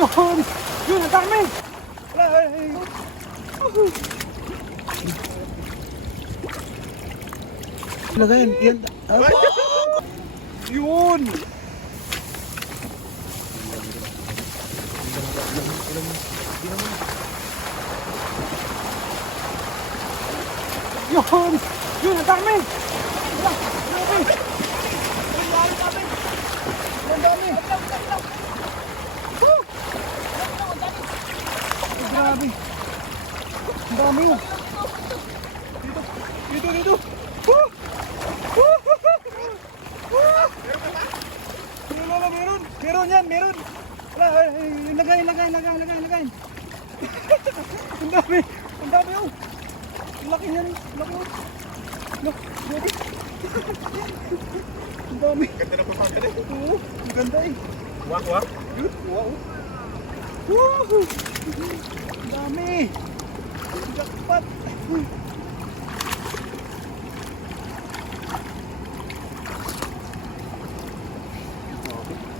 Yun! Yun, ang dami! Wala, ay, ay. Lagayan, yan. Ah, Yun! Yun! Yun, ang dami! Wala, ang dami! Ang dami! Dami yun! Dito! Dito! Dito! Woo! Woo! Woo! Meron meron! Meron yan, meron! Lagay, lagay, lagay, lagay, lagay! Ang dami! Ang dami oh! Ang laki! Ang laki oh! Look, grabe! Ang dami! Ganda na pamagana eh. Oo, ang ganda eh! Wak, wak. Yun, wow! Woo! Ang dami! Jackpot!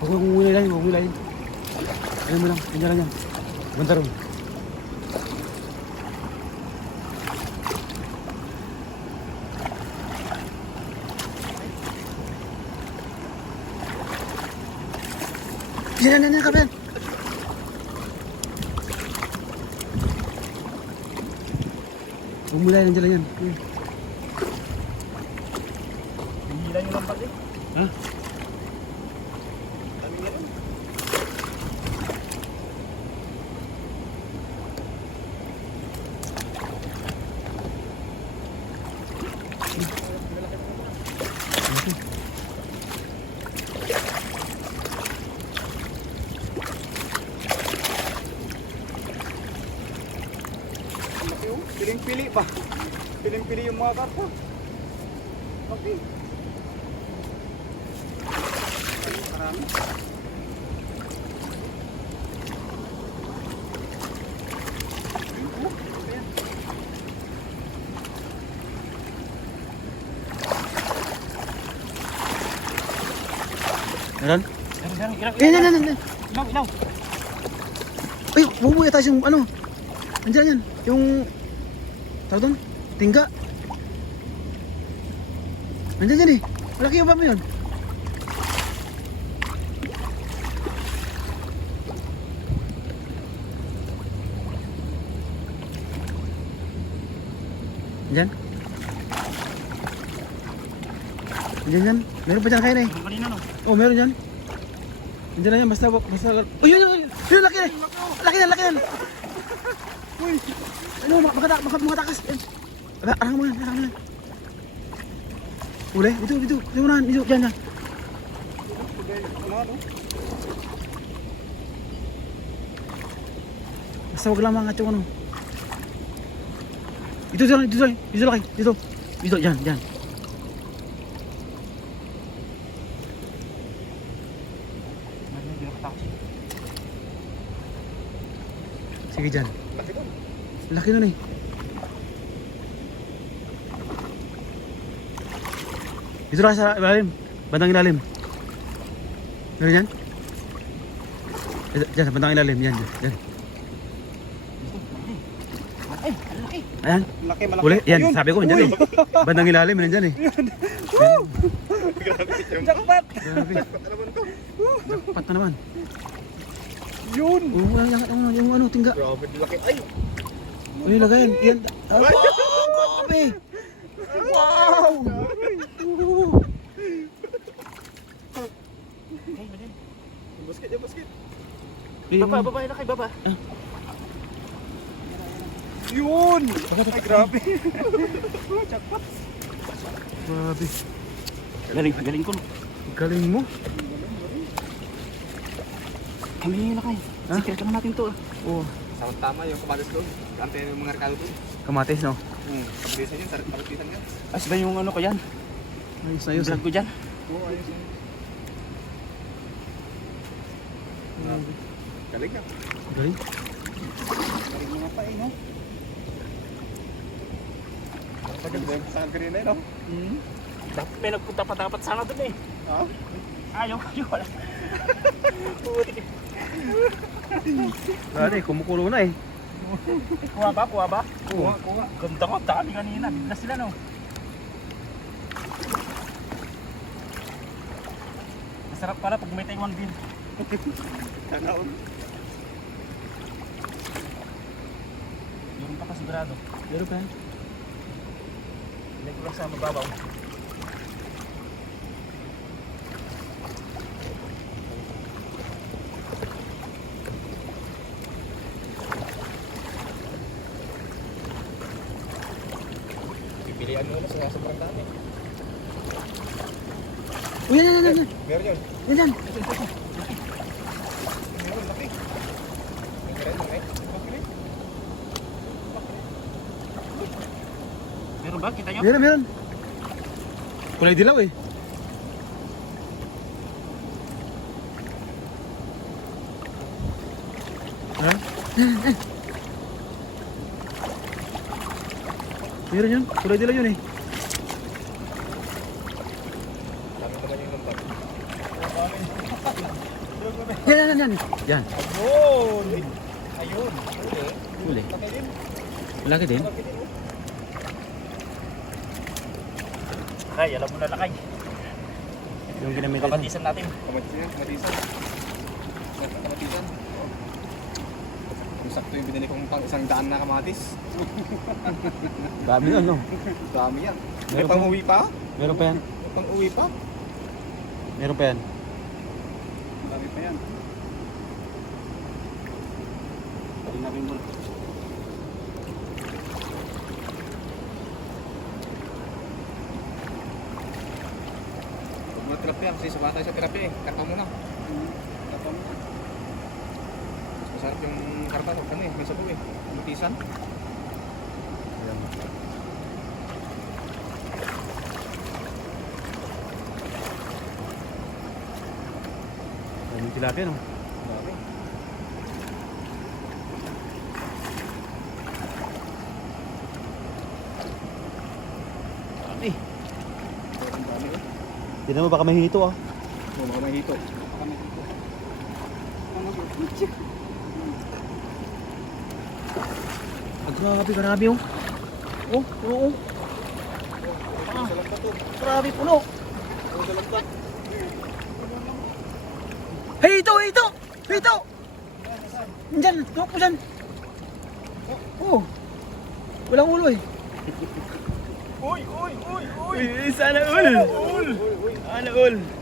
Huwag mong mulay lang, huwag mong mulay. Ano mo lang, yan lang yan. Banta ron. Yan, yan, yan, yan. Huwag mulay, nandiyan lang yan. Hihilan nyo lang pati. Ha? Piling-pili pa. Piling-pili yung mga karpa. Laki. Ay, marami. Meron? Meron, meron. Ilaw, Yan, yan, yan, yan. ilaw, ilaw. Ay, bubuya tayo yung ano. Andiyan yan. Yung... Tawag doon? Tingga. Andiyan yan eh. Malaki ba mo yun? Andiyan? Andiyan yan. Meron pa dyan kayo na eh. Yung kanina no. Oh, meron yan. Andiyan na yan, basta, basta, oh, yun, yun, yun, yun, laki na, laki na, laki na. Uy, ano, baka, baka, baka, baka takas. Eh, Ara- Arang mo yan, arang mo yan. Uli, dito, dito, dito na, dito, dyan, dyan. Ano, ano? Basta wag lang mga yung ano. Dito, dito, dito, dito, laki, dito. Dito, dyan, dyan. Hindi na patakot. Sige, dyan. Laki doon. Laki nun eh. Dito lang sa ilalim. Bandang ilalim. Meron yan? Sa bandang ilalim. Yan, dyan. Ay, laki. Ayan. Laki, malaki. Uli, yan. Ayun. Sabi ko, dyan eh. Bandang ilalim, yan dyan eh. Yung Jackpot! Naman to? Pat na naman. Yun! Yung, yung, yung, yung ano, tingga. Grabe laki. Ay! Uy, lagayan. Yan. Ah, wow, grabe. Wow! Yung basket, yung basket. Baba, baba, laki, baba. Yun! Ay, grabe. Jackpot. Grabe. Galing, galing ko. Galing mo. Kami yung laki. Ha? Sikret lang natin to. ah. Oo. Tama tama yung kamatis doon. Kante yung mga rekado doon. Kamatis, no? Hmm. Kabilisan yun, tarik palipitan ka. As ba yung ano ko yan? Ayos na ayos. vlog ko dyan? Oo, ayos yun. Galing ka. Galing. Galing mga pa eh, no? Paganda yung pasangan kanina eh, no? Hmm. Dapat may nagpunta pa dapat sana dun eh. Ha? Ayaw, ayaw, wala. Puti. Dali, kumukulo na eh. Kuha ba? Kuha ba? Kuha, kuha. Ganda ko, dami kanina. Bigla sila no. Masarap pala pag may Taiwan bean. Kanaon. Meron pa ka sigurado. Meron pa. Ilagay ko lang sa mababaw. Pipilian mo na sa sobrang dami. Uy, yan, yan, yan, yan. Meron yun. Yan, yan. Meron, laki. Ba? Kita nyo? Meron, meron. Kulay dilaw eh. Ha? Meron yun. Kulay dilaw yun eh. Yan, yan, yan, yan. Ayun! Ayun! Huli. Laki din. Lakay, alam mo na lakay. Yung ginamit natin. Kapatisan natin. Kamatisan, kamatisan. Kamatisan. Sakto yung binili kong pang isang daan na kamatis. Dami na, no? Dami yan. May Meron pa? pang uwi pa? Meron pa yan. May pang uwi pa? Meron pa yan. Dami pa yan. Palinapin mo. Huwag mo trap yan kasi sabata sa trap eh. Karpa mo na. Karpa masarap yung karpa ko. Ano eh, may sabaw eh. Mutisan. Daming tilapia, no? Dami. Dami. Dami eh. Tignan mo, baka may hito ah. Oh, baka may hito. Baka may hito. Ah, grabe, grabe oh. Oh, puno oh. Ah. Lambat to. Grabe, puno. Oh. Hey, ito, ito! Ito! Diyan, tuwak po dyan. Oh. Walang ulo eh. Uy! Uy! Uy! Uy! Uy, sana all. Sana all.